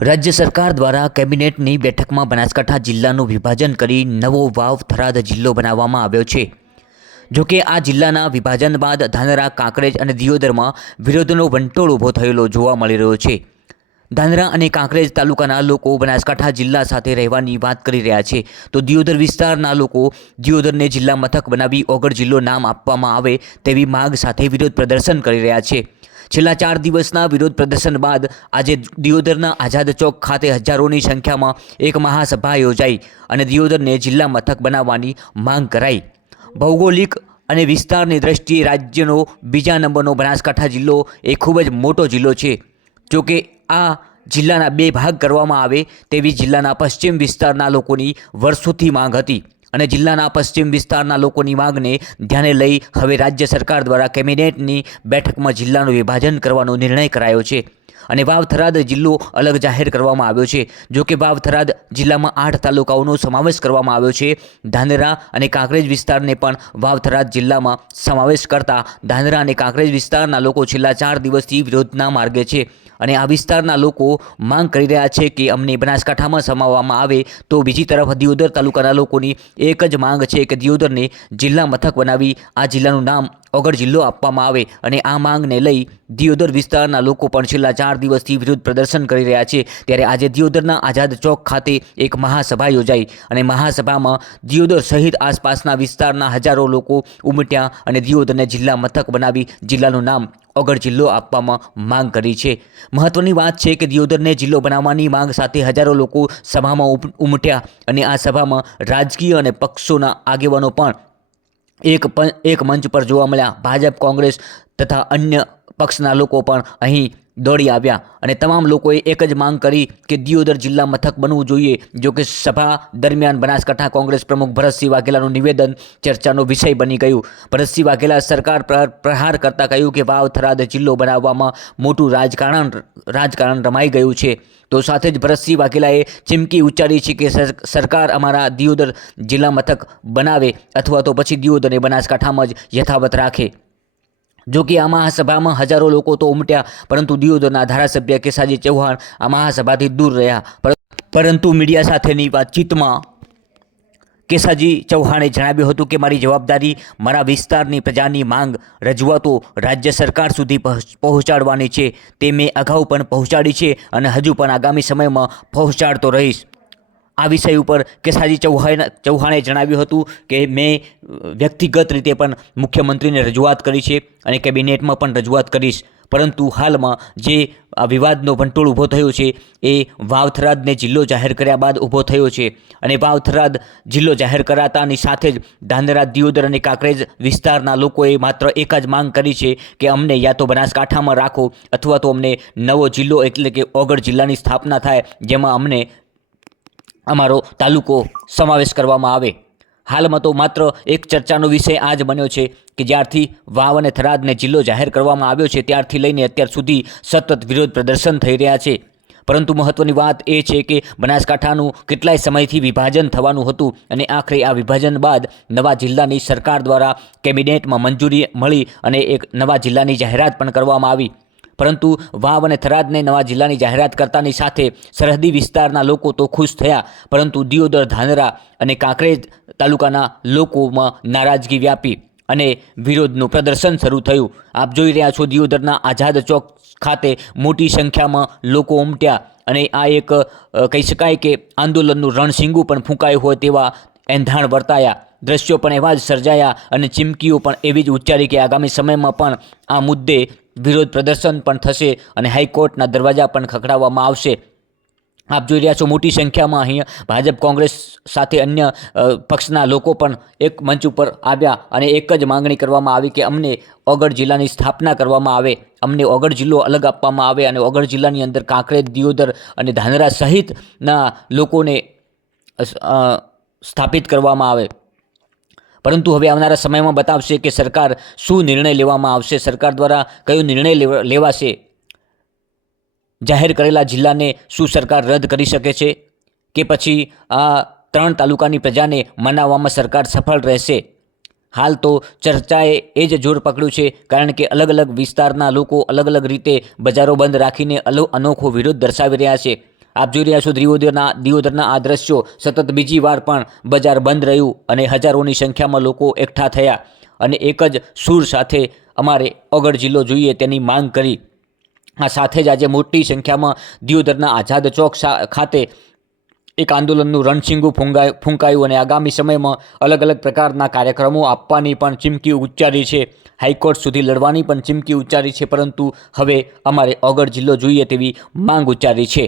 રાજ્ય સરકાર દ્વારા કેબિનેટની બેઠકમાં બનાસકાંઠા જિલ્લાનું વિભાજન કરી નવો વાવ થરાદ જિલ્લો બનાવવામાં આવ્યો છે. જોકે આ જિલ્લાના વિભાજન બાદ ધાનેરા કાંકરેજ અને દિયોદરમાં વિરોધનો વંટોળ ઊભો થયેલો જોવા મળી રહ્યો છે. ધાનેરા અને કાંકરેજ તાલુકાના લોકો બનાસકાંઠા જિલ્લા સાથે રહેવાની વાત કરી રહ્યા છે. તો દિયોદર વિસ્તારના લોકો દિયોદરને જિલ્લા મથક બનાવી ઓગળ જિલ્લો નામ આપવામાં આવે તેવી માગ સાથે વિરોધ પ્રદર્શન કરી રહ્યા છે. છેલ્લા ચાર દિવસના વિરોધ પ્રદર્શન બાદ આજે દિયોદરના આઝાદ ચોક ખાતે હજારોની સંખ્યામાં એક મહાસભા યોજાઈ અને દિયોદરને જિલ્લા મથક બનાવવાની માંગ કરાઈ. ભૌગોલિક અને વિસ્તારની દ્રષ્ટિએ રાજ્યનો બીજા નંબરનો બનાસકાંઠા જિલ્લો એ ખૂબ જ મોટો જિલ્લો છે. જોકે આ જિલ્લાના બે ભાગ કરવામાં આવે તેવી જિલ્લાના પશ્ચિમ વિસ્તારના લોકોની વર્ષોથી માંગ હતી અને જિલ્લાના પશ્ચિમ વિસ્તારના લોકોની માંગને ધ્યાને લઈ હવે રાજ્ય સરકાર દ્વારા કેબિનેટની બેઠકમાં જિલ્લાનું વિભાજન કરવાનો નિર્ણય કરાયો છે. અને વાવ થરાદ જિલ્લો અલગ જાહેર કરવામાં આવ્યો છે. જો કે વાવથરાદ જિલ્લામાં આઠ તાલુકાઓનો સમાવેશ કરવામાં આવ્યો છે. ધાનેરા અને કાંકરેજ વિસ્તારને પણ વાવથરાદ જિલ્લામાં સમાવેશ કરતા ધાનેરા અને કાંકરેજ વિસ્તારના લોકો છેલ્લા ચાર દિવસથી વિરોધના માર્ગે છે. અને આ વિસ્તારના લોકો માંગ કરી રહ્યા છે કે અમને બનાસકાંઠામાં સમાવવામાં આવે તો બીજી તરફ દિયોદર તાલુકાના લોકોની એક જ માંગ છે કે દિયોદરને જિલ્લા મથક બનાવી આ જિલ્લાનું નામ ઓગળ જિલ્લો આપવામાં આવે અને આ માંગને લઈ દિયોદર વિસ્તારના લોકો પણ છેલ્લા ચાર દિવસથી વિરોધ પ્રદર્શન કરી રહ્યા છે. ત્યારે આજે દિયોદરના આઝાદ ચોક ખાતે એક મહાસભા યોજાઈ અને મહાસભામાં દિયોદર સહિત આસપાસના વિસ્તારના હજારો લોકો ઉમટ્યા અને દિયોદરને જિલ્લા મથક બનાવી જિલ્લાનું નામ ઓગળ જિલ્લો આપવામાં માંગ કરી છે. મહત્વની વાત છે કે દિયોદરને જિલ્લો બનાવવાની માંગ સાથે હજારો લોકો સભામાં ઉમટ્યા અને આ સભામાં રાજકીય અને પક્ષોના આગેવાનો પણ એક એક મંચ પર જોવા મળ્યા. ભાજપ, કોંગ્રેસ તથા અન્ય પક્ષના લોકો પણ અહીં દોડી આવ્યા. અને તમામ લોકોએ એક જ માંગ કરી કે દિયોદર જિલ્લા મથક બનવું જોઈએ, જો કે સભા દરમિયાન બનાસકાંઠા કોંગ્રેસ પ્રમુખ ભરતસિંહ વાઘેલાનું નિવેદન ચર્ચાનો વિષય બની ગયું. ભરતસિંહ વાઘેલા સરકાર પર, પ્રહાર કરતા કહ્યું કે વાવ થરાદ જિલ્લો બનાવવામાં મોટું રાજકારણ રાજકારણ રમાઈ ગયું છે. તો સાથે જ ભરતસિંહ વાઘેલાએ ચીમકી ઉચ્ચારી છે કે સર- સરકાર અમારા દિયોદર જિલ્લા મથક બનાવે, અથવા તો પછી દિયોદરને બનાસકાંઠામાં જ યથાવત રાખે. જો કે આ મહાસભામાં હજારો લોકો તો ઉમટ્યા, પરંતુ દિયોદરના ધારાસભ્ય કેસાજી ચૌહાણ આ મહાસભાથી દૂર રહ્યા. પરંતુ મીડિયા સાથેની વાતચીતમાં કેસાજી ચૌહાણે જણાવ્યું હતું કે, મારી જવાબદારી, મારા વિસ્તારની પ્રજાની માંગ રજૂઆતો રાજ્ય સરકાર સુધી પહોંચાડવાની છે. તે મેં અગાઉ પણ પહોંચાડી છે અને હજુ પણ આગામી સમયમાં પહોંચાડતો રહીશ. આ વિષય ઉપર કેસાજી ચૌહાણ ચૌહાણે જણાવ્યું હતું કે મેં વ્યક્તિગત રીતે પણ મુખ્યમંત્રીને રજૂઆત કરી છે અને કેબિનેટમાં પણ રજૂઆત કરીશ. પરંતુ હાલમાં જે આ વિવાદનો વંટોળ ઊભો થયો છે એ વાવથરાદને જિલ્લો જાહેર કર્યા બાદ ઊભો થયો છે અને વાવથરાદ જિલ્લો જાહેર કરાતાની સાથે જ ધાંધરા, દિયોદર અને કાંકરેજ વિસ્તારના લોકોએ માત્ર એક જ માંગ કરી છે કે અમને યા તો બનાસકાંઠામાં રાખો અથવા તો અમને નવો જિલ્લો એટલે કે ઓગળ જિલ્લાની સ્થાપના થાય, જેમાં અમને અમારો તાલુકો સમાવેશ કરવામાં આવે. હાલમાં તો માત્ર એક ચર્ચાનો વિષય આ જ બન્યો છે કે જ્યારથી વાવ અને થરાદને જિલ્લો જાહેર કરવામાં આવ્યો છે, ત્યારથી લઈને અત્યાર સુધી સતત વિરોધ પ્રદર્શન થઈ રહ્યા છે. પરંતુ મહત્ત્વની વાત એ છે કે બનાસકાંઠાનું કેટલાય સમયથી વિભાજન થવાનું હતું અને આખરે આ વિભાજન બાદ નવા જિલ્લાની સરકાર દ્વારા કેબિનેટમાં મંજૂરી મળી અને એક નવા જિલ્લાની જાહેરાત પણ કરવામાં આવી. પરંતુ વાવ અને થરાદને નવા જિલ્લાની જાહેરાત કરતાની સાથે સરહદી વિસ્તારના લોકો તો ખુશ થયા, પરંતુ દિયોદર, ધાનરા અને કાંકરેજ તાલુકાના લોકોમાં નારાજગી વ્યાપી અને વિરોધનું પ્રદર્શન શરૂ થયું. આપ જોઈ રહ્યા છો દિયોદરના આઝાદ ચોક ખાતે મોટી સંખ્યામાં લોકો ઉમટ્યા અને આ એક કહી શકાય કે આંદોલનનું રણશીંગું પણ ફૂંકાયું હોય તેવા એંધાણ વર્તાયા. દ્રશ્યો પણ એવા જ સર્જાયા અને ચીમકીઓ પણ એવી જ ઉચ્ચારી કે આગામી સમયમાં પણ આ મુદ્દે વિરોધ પ્રદર્શન પણ થશે અને હાઈકોર્ટના દરવાજા પણ ખખડાવવામાં આવશે. આપ જોઈ રહ્યા છો મોટી સંખ્યામાં અહીંયા ભાજપ, કોંગ્રેસ સાથે અન્ય પક્ષના લોકો પણ એક મંચ ઉપર આવ્યા અને એક જ માંગણી કરવામાં આવી કે અમને ઓગળ જિલ્લાની સ્થાપના કરવામાં આવે. અમને ઓગળ જિલ્લો અલગ આપવામાં આવે અને ઓગળ જિલ્લાની અંદર કાંકરેજ, દિયોદર અને ધાનેરા સહિતના લોકોને સ્થાપિત કરવામાં આવે. પરંતુ હવે આવનારા સમયમાં બતાવશે કે સરકાર શું નિર્ણય લેવામાં આવશે. સરકાર દ્વારા કયો નિર્ણય લેવાશે? જાહેર કરેલા જિલ્લાને શું સરકાર રદ કરી શકે છે? કે પછી આ ત્રણ તાલુકાની પ્રજાને મનાવવામાં સરકાર સફળ રહેશે? હાલ તો ચર્ચાએ એ જ જોર પકડ્યું છે, કારણ કે અલગ અલગ વિસ્તારના લોકો અલગ અલગ રીતે બજારો બંધ રાખીને અલગ અનોખો વિરોધ દર્શાવી રહ્યા છે. આપ જોઈ રહ્યા છો દિયોદરના દિયોદરના આ દ્રશ્યો સતત બીજી વાર પણ બજાર બંધ રહ્યું અને હજારોની સંખ્યામાં લોકો એકઠા થયા અને એક જ સૂર સાથે અમારે અગર જિલ્લો જોઈએ તેની માંગ કરી. આ સાથે જ આજે મોટી સંખ્યામાં દિયોદરના આઝાદ ચોક ખાતે એક આંદોલનનું રણસિંગું ફૂંકાય ફૂંકાયું અને આગામી સમયમાં અલગ અલગ પ્રકારના કાર્યક્રમો આપવાની પણ ચીમકી ઉચ્ચારી છે. હાઈકોર્ટ સુધી લડવાની પણ ચીમકી ઉચ્ચારી છે, પરંતુ હવે અમારે અગર જિલ્લો જોઈએ તેવી માંગ ઉચ્ચારી છે.